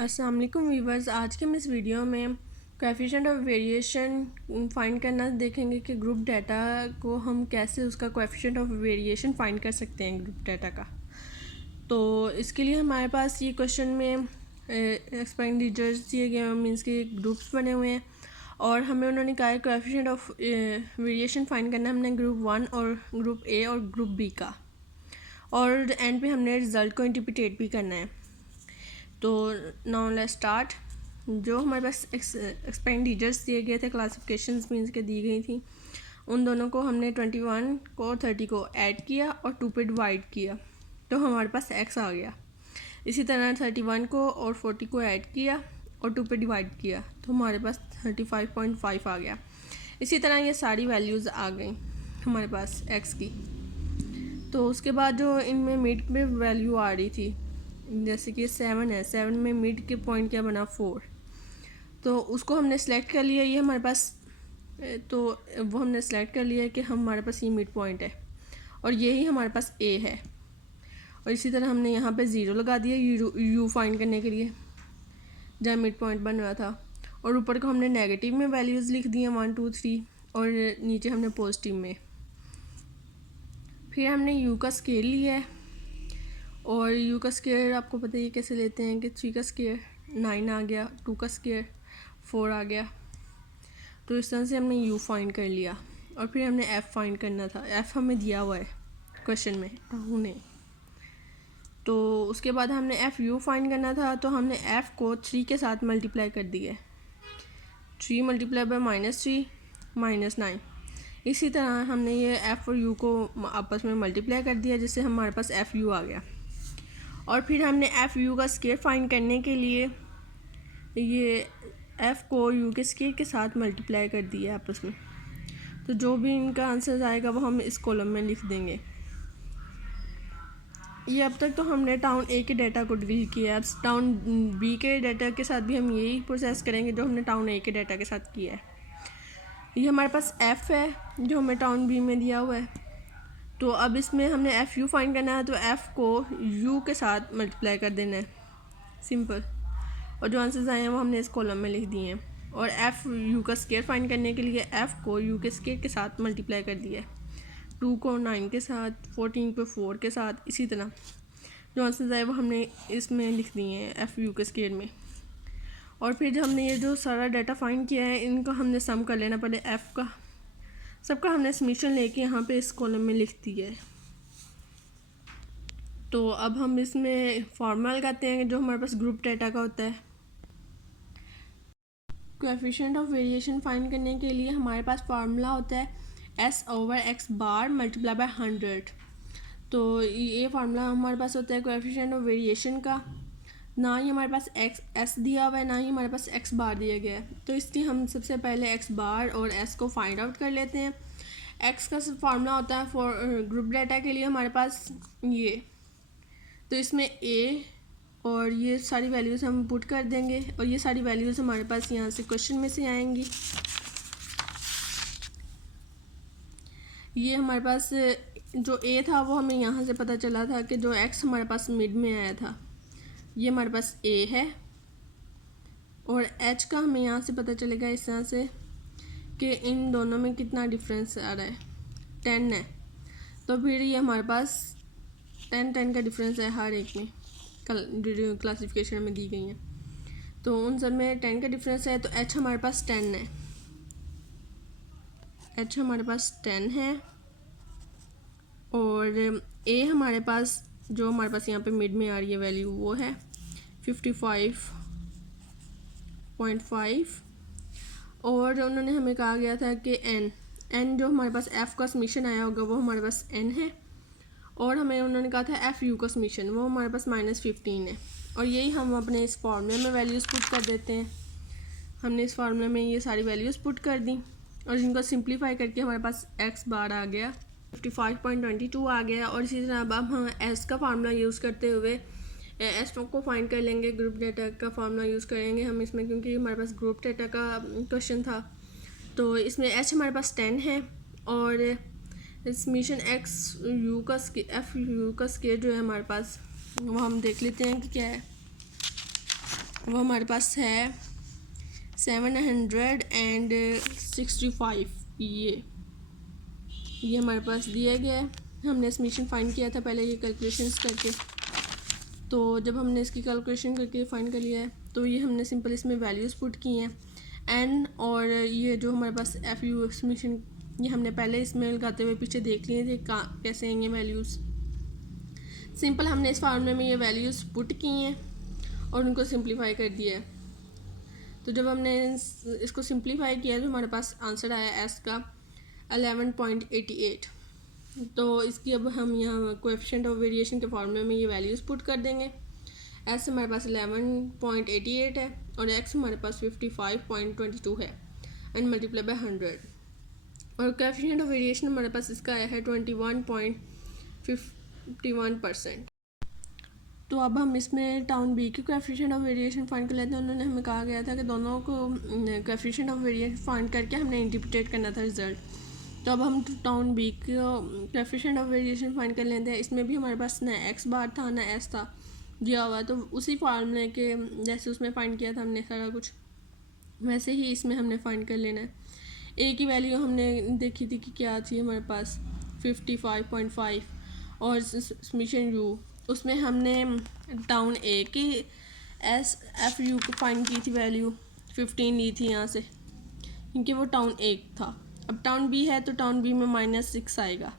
अस्सलाम वालेकुम व्यूवर्स। आज के हम इस वीडियो में कोएफिशिएंट ऑफ वेरिएशन फाइंड करना देखेंगे कि ग्रुप डाटा को हम कैसे उसका कोएफिशिएंट ऑफ वेरिएशन फाइंड कर सकते हैं ग्रुप डाटा का। तो इसके लिए हमारे पास ये क्वेश्चन में एक्सपेंडिचर्स दिए गए हैं, मीन्स के ग्रुप्स बने हुए हैं और हमें उन्होंने कहा है कोएफिशिएंट ऑफ वेरिएशन फाइंड करना है हमने ग्रुप 1 और ग्रुप ए और ग्रुप बी का, और एंड पे हमने रिज़ल्ट को इंटरप्रेट भी करना है। तो नाउ लेट्स स्टार्ट। जो हमारे पास एक्सपेंडिचर्स दिए गए थे, क्लासिफिकेशंस मीन्स के दी गई थी, उन दोनों को हमने 21 को और 30 को ऐड किया और 2 पे डिवाइड किया तो हमारे पास x आ गया। इसी तरह 31 को और 40 को ऐड किया और 2 पे डिवाइड किया तो हमारे पास 35.5 आ गया। इसी तरह ये सारी वैल्यूज़ आ गई हमारे पास x की। तो उसके बाद जो इनमें मिड में वैल्यू आ रही थी, जैसे कि 7 है, 7 में मिड के पॉइंट क्या बना 4, तो उसको हमने सेलेक्ट कर लिया। ये हमारे पास तो वो हमने सेलेक्ट कर लिया कि हमारे पास ये मिड पॉइंट है और यही हमारे पास ए है। और इसी तरह हमने यहाँ पे 0 लगा दिया यू फाइंड करने के लिए जहाँ मिड पॉइंट बन रहा था, और ऊपर को हमने नेगेटिव में वैल्यूज़ लिख दी हैं 1 2 3 और नीचे हमने पॉजिटिव में। फिर हमने यू का स्केल लिया है और यू का स्केयर आपको पता है कैसे लेते हैं कि 3 का स्केयर 9 आ गया, 2 का स्केयर 4 आ गया। तो इस तरह से हमने यू फाइंड कर लिया और फिर हमने एफ़ फाइंड करना था। एफ़ हमें दिया हुआ है क्वेश्चन में उन्हें। तो उसके बाद हमने एफ़ यू फाइंड करना था, तो हमने एफ़ को 3 के साथ मल्टीप्लाई कर दिया। 3 मल्टीप्लाई बाय -3 -9। इसी तरह हमने ये एफ़ और यू को आपस में मल्टीप्लाई कर दिया जिससे हमारे पास एफ़ यू आ गया। और फिर हमने एफ़ यू का स्केयर फाइंड करने के लिए ये एफ़ को यू के स्केयर के साथ मल्टीप्लाई कर दिया आपस में। तो जो भी इनका आंसर आएगा वो हम इस कॉलम में लिख देंगे। ये अब तक तो हमने टाउन ए के डाटा को डील किया है। अब टाउन बी के डाटा के साथ भी हम यही प्रोसेस करेंगे जो हमने टाउन ए के डाटा के साथ किया है। ये हमारे पास एफ़ है जो हमें टाउन बी में दिया हुआ है। तो अब इसमें हमने एफ़ यू फाइंड करना है, तो एफ़ को यू के साथ मल्टीप्लाई कर देना है, सिंपल। और जो आंसर्स आए हैं वो हमने इस कॉलम में लिख दिए हैं। और एफ़ यू का स्केयर फाइंड करने के लिए एफ़ को यू के स्केयर के साथ मल्टीप्लाई कर दिया है, 2 को 9 के साथ, 14 को 4 के साथ। इसी तरह जो आंसर्स आए वो हमने इसमें लिख दिए हैं एफ़ यू के स्केयर में। और फिर जो हमने ये जो सारा डाटा फाइंड किया है इनका हमने सम कर लेना पड़े एफ़ का। सबका हमने समीशन लेके यहाँ पे इस कॉलम में लिख दिया है। तो अब हम इसमें फार्मूला लगाते हैं जो हमारे पास ग्रुप डाटा का होता है। कोएफिशिएंट ऑफ वेरिएशन फाइंड करने के लिए हमारे पास फार्मूला होता है S/x बार मल्टीप्लाई बाय 100। तो ये फार्मूला हमारे पास होता है कोएफिशिएंट ऑफ वेरिएशन का। ना ही हमारे पास S दिया हुआ है, ना ही हमारे पास x बार दिया गया है। तो इसलिए हम सबसे पहले x बार और s को फाइंड आउट कर लेते हैं। x का फार्मूला होता है फॉर ग्रुप डाटा के लिए हमारे पास ये, तो इसमें a और ये सारी वैल्यूज़ हम पुट कर देंगे और ये सारी वैल्यूज़ हमारे पास यहाँ से क्वेश्चन में से आएंगी। ये हमारे पास जो a था वो हमें यहाँ से पता चला था कि जो x हमारे पास मिड में आया था ये हमारे पास a है, और h का हमें यहाँ से पता चलेगा इस तरह से कि इन दोनों में कितना डिफरेंस आ रहा है, 10 है। तो फिर ये हमारे पास 10 का डिफरेंस है हर एक में, क्लासिफिकेशन में दी गई हैं। तो उन सब में 10 का डिफरेंस है, तो h हमारे पास 10 है, h हमारे पास 10 है। और a हमारे पास जो हमारे पास यहाँ पे मिड में आ रही है वैल्यू वो है 55.5। और उन्होंने हमें कहा गया था कि n जो हमारे पास f का समीशन आया होगा वो हमारे पास n है, और हमें उन्होंने कहा था एफ़ यू का समीशन वो हमारे पास -15 है। और यही हम अपने इस फार्मूले में वैल्यूज़ पुट कर देते हैं। हमने इस फार्मूले में ये सारी वैल्यूज़ पुट कर दी और इनको सिंप्लीफाई करके हमारे पास x बार आ गया 55.22 आ गया। और इसी तरह अब हम s का फार्मूला यूज़ करते हुए s को फाइंड कर लेंगे। ग्रुप डाटा का फार्मूला यूज़ करेंगे हम इसमें, क्योंकि हमारे पास ग्रुप डाटा का क्वेश्चन था। तो इसमें h हमारे पास 10 है और समीशन x यू का एफ़ यू का स्केयर जो है हमारे पास वो हम देख लेते हैं कि क्या है। वो हमारे पास है 765। ये हमारे पास दिया गया है। हमने समीशन फाइंड किया था पहले ये कैलकुलेशंस करके। तो जब हमने इसकी कैलकुलेशन करके फाइंड कर लिया है तो ये हमने सिंपल इसमें वैल्यूज़ पुट की हैं एन, और ये जो हमारे पास एफ यू समीशन ये हमने पहले इसमें लगाते हुए पीछे देख लिए थे कैसे हैं ये वैल्यूज़। सिंपल हमने इस फार्मूले में ये वैल्यूज़ पुट की हैं और उनको सिंप्लीफाई कर दिया है। तो जब हमने इसको सिंप्लीफाई किया तो हमारे पास आंसर आया एस का 11.88। तो इसकी अब हम यहाँ कोएफिशिएंट ऑफ वेरिएशन के फार्मूले में ये वैल्यूज़ पुट कर देंगे। एस हमारे पास 11.88 है और एक्स हमारे पास 55.22 है एंड मल्टीप्लाई बाय 100, और कोएफिशिएंट ऑफ वेरिएशन हमारे पास इसका आया है 21.51%। तो अब हम इसमें टाउन बी की कोएफिशिएंट ऑफ वेरिएशन फाइंड कर लेते हैं। उन्होंने हमें कहा गया था कि दोनों को कोएफिशिएंट ऑफ वेरिएशन फाइंड करके हमने इंटरप्रेट करना था रिजल्ट। तो अब हम टाउन बी को कोएफिशिएंट ऑफ वेरिएशन फाइंड कर लेते हैं। इसमें भी हमारे पास ना एक्स बार था ना एस था दिया हुआ, तो उसी फार्मूले के जैसे उसमें फाइंड किया था हमने सारा कुछ वैसे ही इसमें हमने फाइंड कर लेना है। ए की वैल्यू हमने देखी थी कि क्या थी हमारे पास 55.5, और समीशन यू उसमें हमने टाउन ए की एस एफ यू को फाइंड की थी वैल्यू 15 ली थी यहाँ से क्योंकि वो टाउन ए था। अब टाउन बी है तो टाउन बी में -6 आएगा,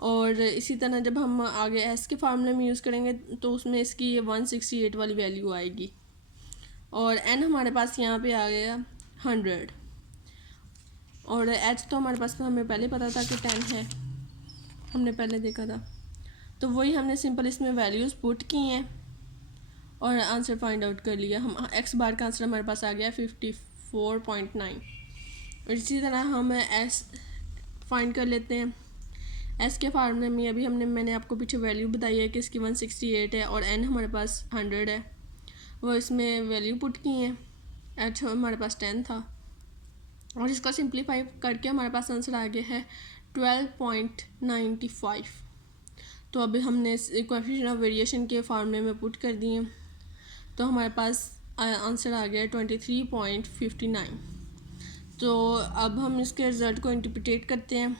और इसी तरह जब हम आगे एस के फार्मूले में यूज़ करेंगे तो उसमें इसकी 168 वाली वैल्यू आएगी, और एन हमारे पास यहाँ पे आ गया 100, और एच तो हमारे पास हमें पहले पता था कि 10 है, हमने पहले देखा था। तो वही हमने सिंपल इसमें वैल्यूज़ पुट की हैं और आंसर फाइंड आउट कर लिया। हम एक्स बार का आंसर हमारे पास आ गया 54.9, और इसी तरह हम एस फाइंड कर लेते हैं। एस के फार्मूले में अभी मैंने आपको पीछे वैल्यू बताई है कि इसकी 168 है और एन हमारे पास 100 है, वो इसमें वैल्यू पुट की हैं। एच हमारे पास 10 था और इसको सिंप्लीफाई करके हमारे पास आंसर आ गया है 12.95। तो अभी हमने कोएफिशिएंट ऑफ वेरिएशन के फार्मूले में पुट कर दिए तो हमारे पास आंसर आ गया 23.59। तो अब हम इसके रिज़ल्ट को इंटरप्रेट करते हैं।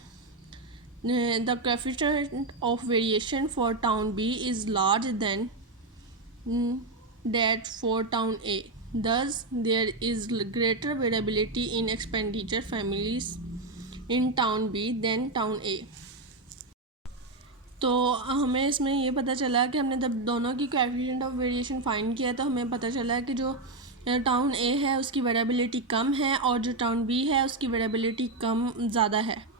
The coefficient of variation for town B is large than that for town A, thus there is greater variability in expenditure families in town B than town A। तो हमें इसमें ये पता चला कि हमने जब दोनों की कोएफिशिएंट ऑफ वेरिएशन फाइंड किया तो हमें पता चला कि जो टाउन ए है उसकी वेरिएबिलिटी कम है और जो टाउन बी है उसकी वेरिएबिलिटी कम ज़्यादा है।